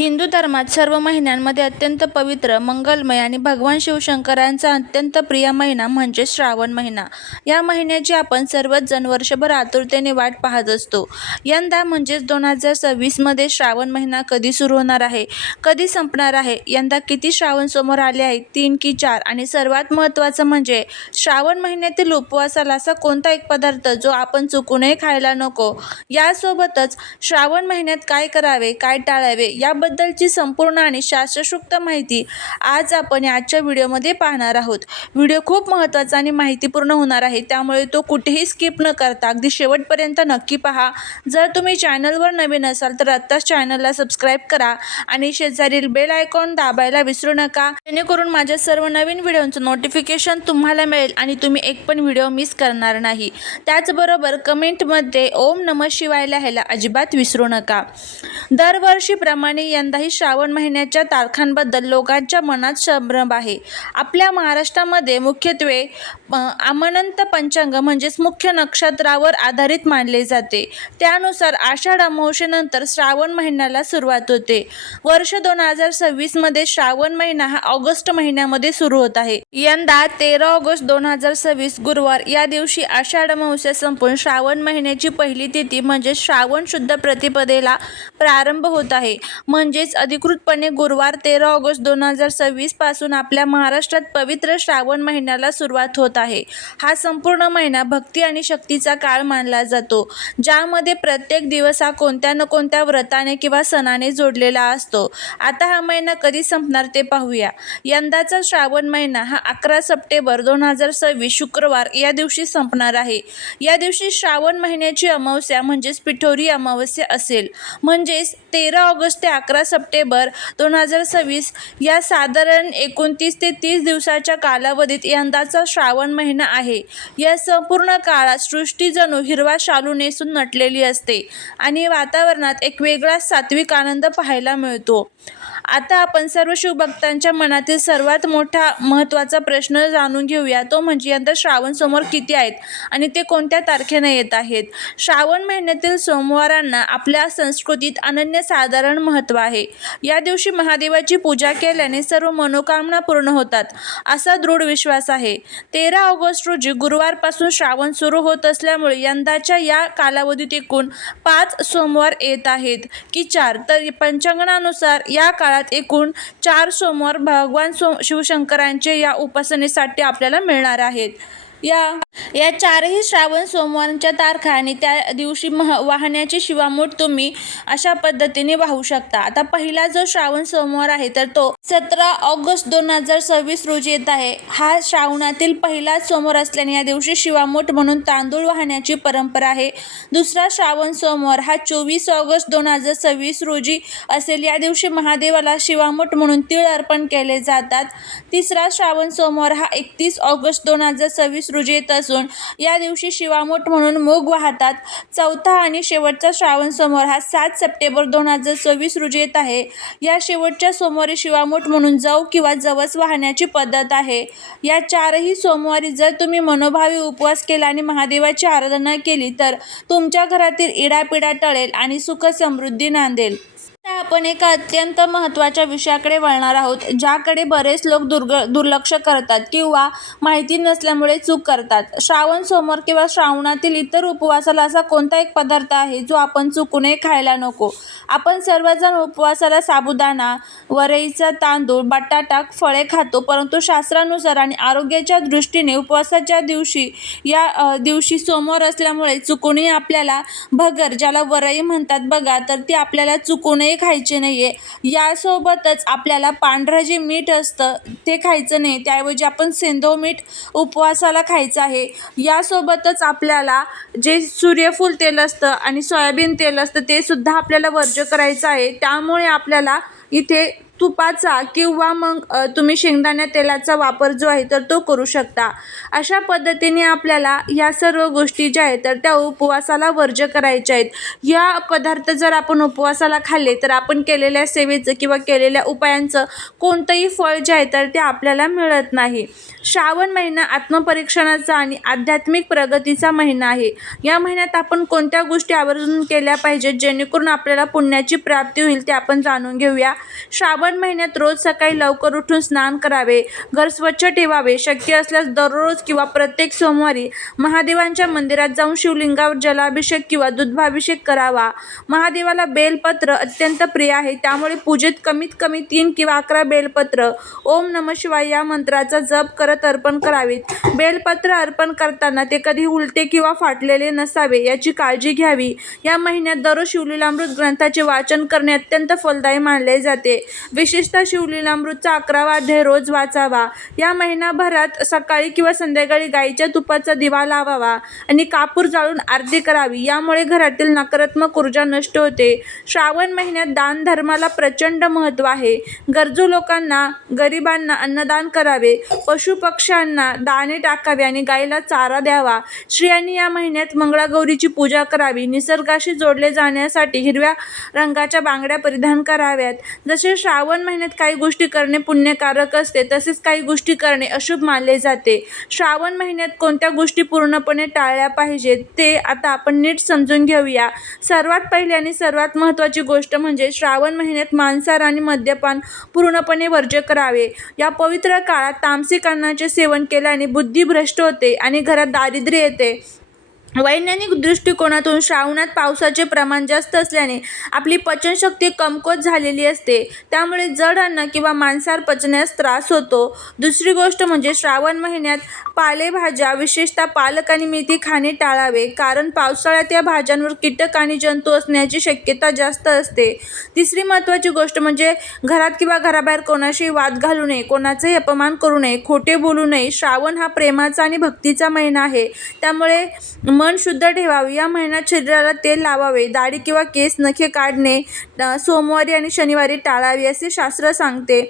हिंदू धर्मात सर्व महिन्यांमध्ये अत्यंत पवित्र, मंगलमय आणि भगवान शिवशंकरांचा अत्यंत प्रिय महिना म्हणजे श्रावण महिना. या महिन्याची आपण सर्वच जण वर्षभर आतुरतेने वाट पाहत असतो. यंदा म्हणजेच 2026 मध्ये श्रावण महिना कधी सुरू होणार आहे, कधी संपणार आहे, यंदा किती श्रावण सोमवार आले आहेत, 3 की 4 आणि सर्वात महत्त्वाचं म्हणजे श्रावण महिन्यातील उपवासाला असा कोणता एक पदार्थ जो आपण चुकूनही खायला नको. यासोबतच श्रावण महिन्यात काय करावे, काय टाळावे याबद्दलची संपूर्ण आणि शास्त्रशुद्ध माहिती आज आपण आजच्या व्हिडिओमध्ये पाहणार आहोत. व्हिडिओ खूप महत्त्वाचा आणि माहितीपूर्ण होणार आहे, त्यामुळे तो कुठेही स्किप न करता अगदी शेवटपर्यंत नक्की पहा. जर तुम्ही चॅनलवर नवीन असाल तर आत्ताच चॅनलला सबस्क्राईब करा आणि शेजारील बेल आयकॉन दाबायला विसरू नका, जेणेकरून माझ्या सर्व नवीन व्हिडिओचं नोटिफिकेशन तुम्हाला मिळेल आणि तुम्ही एक पण व्हिडिओ मिस करणार नाही. त्याचबरोबर कमेंटमध्ये ओम नमः शिवाय लिहायला अजिबात विसरू नका. दरवर्षीप्रमाणे यंदाही श्रावण महिन्याच्या तारखांबद्दल लोकांच्या मनात संभ्रम आहे. आपल्या महाराष्ट्रामध्ये मुख्यत्वे आमनंत पंचांग म्हणजेच मुख्य नक्षत्रावर आधारित मानले जाते. त्यानुसार आषाढ अमावस्येनंतर श्रावण महिन्याला सुरुवात होते. वर्ष 2026 मध्ये श्रावण महिना हा ऑगस्ट महिन्यामध्ये सुरू होत आहे. यंदा 13 ऑगस्ट 2026 गुरुवार या दिवशी आषाढ अमावस्या संपून श्रावण महिन्याची पहिली तिथी म्हणजे श्रावण शुद्ध प्रतिपदेला प्रारंभ होत आहे. म्हणजेच अधिकृतपणे गुरुवार 13 ऑगस्ट 2026 पासून आपल्या महाराष्ट्रात पवित्र श्रावण महिन्याला सुरुवात होत आहे. हा संपूर्ण महिना भक्ती आणि शक्तीचा काळ मानला जातो, ज्यामध्ये प्रत्येक दिवस हा कोणत्या न कोणत्या व्रताने किंवा सणाने जोडलेला असतो. आता हा महिना कधी संपणार ते पाहूया. यंदाचा श्रावण महिना हा 11 सप्टेंबर 2026 शुक्रवार या दिवशी संपणार आहे. या दिवशी श्रावण महिन्याची अमावस्या म्हणजेच पिठोरी अमावस्या असेल. म्हणजेच 13 ऑगस्ट ते 11 सप्टेंबर 2026 या साधारण 29 ते 30 दिवसाच्या कालावधीत यंदाचा श्रावण महिना आहे. या संपूर्ण काळात सृष्टी जणू हिरवा शालू नेसून नटलेली असते आणि वातावरणात एक वेगळाच सात्विक आनंद पाहायला मिळतो. आता आपण सर्व शिवभक्तांच्या मनातील सर्वात मोठा महत्त्वाचा प्रश्न जाणून घेऊया, तो म्हणजे यंदा श्रावण सोमवार किती आहेत आणि ते कोणत्या तारखेने येत आहेत. श्रावण महिन्यातील सोमवारांना आपल्या संस्कृतीत अनन्यसाधारण महत्त्व आहे. या दिवशी महादेवाची पूजा केल्याने सर्व मनोकामना पूर्ण होतात असा दृढ विश्वास आहे. 13 ऑगस्ट रोजी गुरुवारपासून श्रावण सुरू होत असल्यामुळे यंदाच्या या कालावधीत एकूण 5 सोमवार येत आहेत की 4, तर पंचांगानुसार या काळात एकूण 4 सोमवार भगवान शिवशंकरांचे या उपासनेसाठी आपल्याला मिळणार आहेत. या 4ही श्रावण सोमवारांच्या तारखा आणि त्या दिवशी वाहण्याची शिवामूठ तुम्ही अशा पद्धतीने वाहू शकता. आता पहिला जो श्रावण सोमवार आहे तर तो 17 ऑगस्ट 2026 रोजी येत आहे. हा श्रावणातील पहिला सोमवार असल्याने या दिवशी शिवामूठ म्हणून तांदूळ वाहण्याची परंपरा आहे. दुसरा श्रावण सोमवार हा 24 ऑगस्ट 2026 रोजी असेल. या दिवशी महादेवाला शिवामूठ म्हणून तीळ अर्पण केले जातात. तिसरा श्रावण सोमवार हा 31 ऑगस्ट 2026 रोजी येत असून या दिवशी शिवामूठ म्हणून मूग वाहतात. चौथा आणि शेवटचा श्रावण सोमवार हा 7 सप्टेंबर 2026 रोजी येत आहे. या शेवटच्या सोमवारी शिवामूठ म्हणून जव किंवा जवस वाहण्याची पद्धत आहे. या 4ही सोमवारी जर तुम्ही मनोभावी उपवास केला आणि महादेवाची आराधना केली तर तुमच्या घरातील इडापिडा टळेल आणि सुख समृद्धी नांदेल. आता आपण एका अत्यंत महत्त्वाच्या विषयाकडे वळणार आहोत, ज्याकडे बरेच लोक दुर्लक्ष करतात किंवा माहिती नसल्यामुळे चूक करतात. श्रावण सोमवार किंवा श्रावणातील इतर उपवासाला असा कोणता एक पदार्थ आहे जो आपण चुकूनही खायला नको. आपण सर्वजण उपवासाला साबुदाणा, वरईचा तांदूळ, बटाटा, फळे खातो, परंतु शास्त्रानुसार आणि आरोग्याच्या दृष्टीने उपवासाच्या दिवशी सोमवार असल्यामुळे चुकूनही आपल्याला भगर, ज्याला वरई म्हणतात बघा, तर ती आपल्याला चुकूनही खायचे नाहीये. यासोबतच आपल्याला पांढरं जे मीठ असतं ते खायचं नाही, त्याऐवजी आपण सेंधव मीठ उपवासाला खायचं आहे. यासोबतच आपल्याला जे सूर्यफूल तेल असतं आणि सोयाबीन तेल असतं ते सुद्धा आपल्याला वर्ज्य करायचं आहे. त्यामुळे आपल्याला इथे तुपाचा किंवा मग तुम्ही शेंगदाणा तेलाचा वापर जो आहे तर तो करू शकता. अशा पद्धतीने आपल्याला ह्या सर्व गोष्टी ज्या आहेत तर त्या उपवासाला वर्ज्य करायच्या आहेत. या पदार्थ जर आपण उपवासाला खाल्ले तर आपण केलेल्या सेवेचं किंवा केलेल्या उपायांचं कोणतंही फळ जे आहे तर ते आपल्याला मिळत नाही. श्रावण महिना आत्मपरीक्षणाचा आणि आध्यात्मिक प्रगतीचा महिना आहे. या महिन्यात आपण कोणत्या गोष्टी आवर्जून केल्या पाहिजेत जेणेकरून आपल्याला पुण्याची प्राप्ती होईल ते आपण जाणून घेऊया. श्रावण महिन्यात रोज सकाळी लवकर उठून स्नान करावे, घर स्वच्छ ठेवावे, शक्य असल्यास दररोज किंवा प्रत्येक सोमवारी महादेवांच्या मंदिरात जाऊन शिवलिंगावर जलाभिषेक किंवा दुधाभिषेक करावा. महादेवाला बेलपत्र अत्यंत प्रिय आहे, त्यामुळे पूजेत कमीत कमी 3 किंवा 11 बेलपत्र ओम नमः शिवाय या मंत्राचा जप करत अर्पण करावीत. बेलपत्र अर्पण करताना ते कधी उलटे किंवा फाटलेले नसावे याची काळजी घ्यावी. या महिन्यात दररोज शिवलीलामृत ग्रंथाचे वाचन करणे अत्यंत फलदायी मानले जाते. विशेषतः शिवलीलामृतचा 11वा अध्याय रोज वाचावा. या महिनाभरात सकाळी किंवा संध्याकाळी गाईच्या तुपाचा दिवा लावावा आणि कापूर जाळून आरती करावी. यामुळे घरातील नकारात्मक ऊर्जा नष्ट होते. श्रावण महिन्यात दान धर्माला प्रचंड महत्त्व आहे. गरजू लोकांना, गरिबांना अन्नदान करावे, पशुपक्ष्यांना दाणे टाकावे आणि गाईला चारा द्यावा. स्त्रियांनी या महिन्यात मंगळागौरीची पूजा करावी. निसर्गाशी जोडले जाण्यासाठी हिरव्या रंगाच्या बांगड्या परिधान कराव्यात. जसे श्रावण महिन्यात काही गोष्टी करणे पुण्यकारक असते तसेच काही गोष्टी करणे अशुभ मानले जाते. श्रावण महिन्यात कोणत्या गोष्टी पूर्णपणे टाळल्या पाहिजेत ते आता आपण नीट समजून घेऊया. सर्वात पहिली आणि सर्वात महत्त्वाची गोष्ट म्हणजे श्रावण महिन्यात मांसाहार आणि मद्यपान पूर्णपणे वर्ज्य करावे. या पवित्र काळात तामसिक अन्नाचे सेवन केल्याने बुद्धी भ्रष्ट होते आणि घरात दारिद्र्य येते. वैज्ञानिक दृष्टिकोनातून श्रावणात पावसाचे प्रमाण जास्त असल्याने आपली पचनशक्ती कमकुवत झालेली असते, त्यामुळे जड अन्न किंवा मांसाहार पचण्यास त्रास होतो. दुसरी गोष्ट म्हणजे श्रावण महिन्यात पालेभाज्या विशेषतः पालक आणि मेथी खाणे टाळावे, कारण पावसाळ्यात या भाज्यांवर कीटक आणि जंतू असण्याची शक्यता जास्त असते. तिसरी महत्त्वाची गोष्ट म्हणजे घरात किंवा घराबाहेर कोणाशी वाद घालू नये, कोणाचाही अपमान करू नये, खोटे बोलू नये. श्रावण हा प्रेमाचा आणि भक्तीचा महिना आहे, त्यामुळे मन शुद्ध ठेवावे. या महिन्यात शरीराला तेल लावावे. दाढी किंवा केस नखे काढणे सोमवारी आणि शनिवारी टाळावे असे शास्त्र सांगते.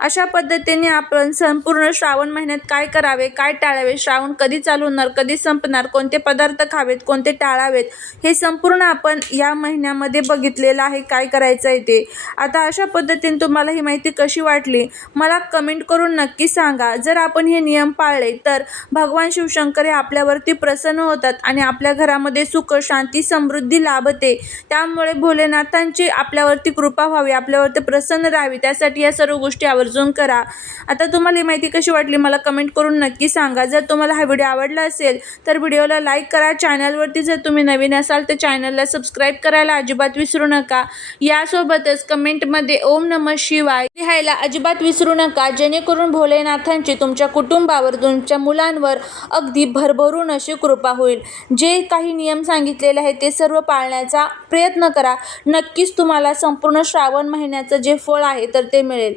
अशा पद्धतीने आपण संपूर्ण श्रावण महिन्यात काय करावे, काय टाळावे, श्रावण कधी चालू होणार, कधी संपणार, कोणते पदार्थ खावेत, कोणते टाळावेत, हे संपूर्ण आपण या महिन्यामध्ये बघितलेलं आहे काय करायचं आहे ते. आता अशा पद्धतीने तुम्हाला ही माहिती कशी वाटली मला कमेंट करून नक्की सांगा. जर आपण हे नियम पाळले तर भगवान शिवशंकर हे आपल्यावरती प्रसन्न होतात आणि आपल्या घरामध्ये सुख, शांती, समृद्धी लाभते. त्यामुळे भोलेनाथांची आपल्यावरती कृपा व्हावी, आपल्यावरती प्रसन्न राहावी, त्यासाठी या सर्व गोष्टी आवर्जून करा. आता तुम्हाला ही माहिती कशी वाटली मला कमेंट करून नक्की सांगा. जर तुम्हाला हा व्हिडिओ आवडला असेल तर व्हिडिओला लाईक करा. चॅनलवरती जर तुम्ही नवीन असाल तर चॅनलला सबस्क्राईब करायला अजिबात विसरू नका. यासोबतच कमेंटमध्ये ओम नमः शिवाय लिहायला अजिबात विसरू नका, जेणेकरून भोलेनाथांची तुमच्या कुटुंबावर, तुमच्या मुलांवर अगदी भरभरून अशी कृपा होईल. जे काही नियम सांगितलेले आहेत ते सर्व पाळण्याचा प्रयत्न करा. नक्कीच तुम्हाला संपूर्ण श्रावण महिन्याचं जे फळ आहे तर ते मिळेल.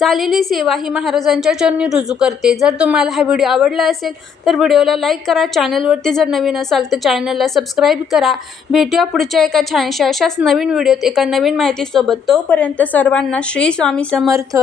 झालेली सेवा ही महाराजांच्या चरणी रुजू करते. जर तुम्हाला हा व्हिडिओ आवडला असेल तर व्हिडिओला लाईक करा. चॅनलवरती जर नवीन असाल तर चॅनलला सबस्क्राईब करा. भेटूया पुढच्या एका छानशा अशाच नवीन व्हिडिओत एका नवीन माहितीसोबत. तोपर्यंत सर्वांना श्री स्वामी समर्थ.